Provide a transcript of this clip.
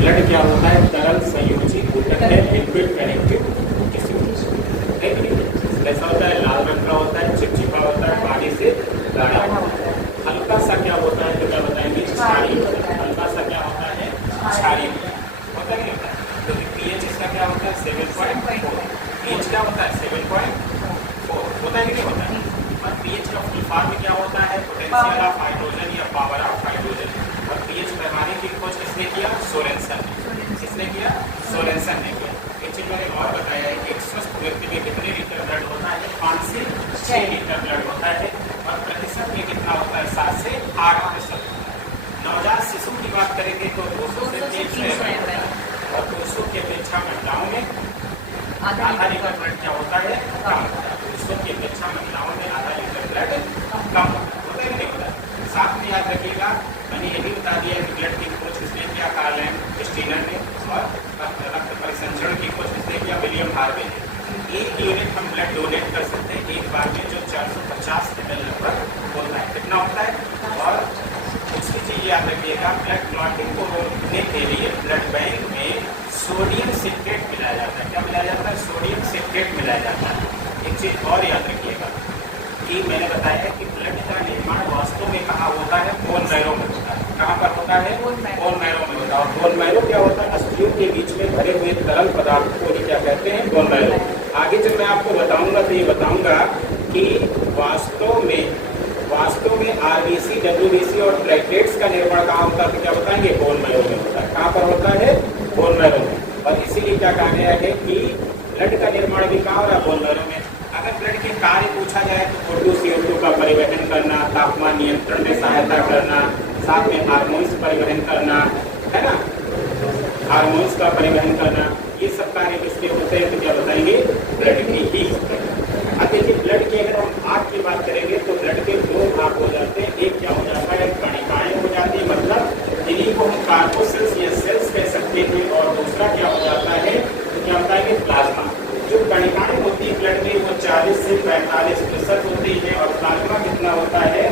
Blood क्या होता है? तरल संयोजी ऊतक है, लिक्विड कनेक्टिव टिश्यू है कि नहीं? कैसा होता है? लाल रंग का होता है, चिपचिपा होता है, पानी से गाढ़ा होता है। हल्का सा क्या होता है तो क्या बताएंगे? क्षारीय होता है। हल्का सा क्या होता है? क्षारीय होता है, नहीं होता है? तो पीएच इसका क्या होता है? 7.4। पीएच क्या होता है? 7.4 होता है कि नहीं होता है? और पीएच का फुल फॉर्म क्या होता है? पोटेंशियल ऑफ हाइड्रोजन या पावर ऑफ हाइड्रोजन। और पीएच पैमाने की खोज किसने किया? सोरेनसन ने। किसने किया? सोरेनसन ने किया। एक चीज मैंने और बताया है कि एक स्वस्थ व्यक्ति में कितने लीटर ब्लड होता है? 5 से 6 लीटर ब्लड होता है। और प्रतिशत में कितना होता है? 7 से 8%। नवजात शिशु की बात करेंगे तो 200 से 300 होता है। और पुरुषों की अपेक्षा महिलाओं में आधा लीटर ब्लड क्या होता है? कम होता है। पुरुषों की अपेक्षा महिलाओं में आधा लीटर ब्लड कम होता है कि नहीं होता है? साथ में याद रखिएगा, मैंने ये भी बता दिया कि ब्लड की खोज किसने किया? कार्ल स्टीनर ने। और रक्त परिसंचरण की खोज किसने किया? विलियम हार्वे ने। 1 यूनिट हम ब्लड डोनेट कर सकते हैं एक बार में, जो 450 ml लगभग होता है। कितना होता है? और दूसरी चीज याद रखिएगा, ब्लड क्लॉटिंग को रोकने के लिए ब्लड बैंक में सोडियम सिट्रेट मिलाया जाता है। क्या मिलाया जाता है? सोडियम सिट्रेट मिलाया जाता है। एक चीज और याद रखिएगा कि मैंने बताया कि ब्लड का निर्माण वास्तव में कहाँ होता है? बोन मैरो में होता है। कहाँ पर होता है? बोन मैरो में होता है। और बोन मैरो क्या होता है? अस्थियों के बीच में भरे हुए तरल पदार्थ को ही क्या कहते हैं? Bone marrow. आगे जब मैं आपको बताऊंगा तो ये बताऊंगा कि वास्तव में आरबीसी, डब्ल्यूबीसी और प्लेटलेट्स का निर्माण कहाँ होता है? क्या बताएंगे? बोन मैरो में होता है। कहाँ पर होता है? बोन मैरो में। और इसीलिए क्या कहा गया है कि ब्लड का निर्माण भी कहाँ हो रहा है? बोन मैरो में। अगर ब्लड के कार्य पूछा जाए तो O2 CO2 का परिवहन करना, तापमान नियंत्रण में सहायता करना, साथ में हार्मोन्स परिवहन करना, है ना? हार्मोन्स का परिवहन करना, ये सब कार्य किसके होते हैं? तो क्या बताएंगे? ब्लड की ही होते हैं। अब देखिए, ब्लड की अगर हम भाग की बात करेंगे तो ब्लड के 2 भाग हो जाते हैं। एक क्या हो जाता है? कणिकाएं हो जाती है, मतलब जिन्हीं को हम कार्बोसेल्स या सेल्स कह सकते हैं। और दूसरा क्या हो जाता है? तो क्या बताएंगे? प्लाज्मा। जो कणिकाएं होती है ब्लड में वो 40 से 45% होती है। और प्लाज्मा कितना होता है?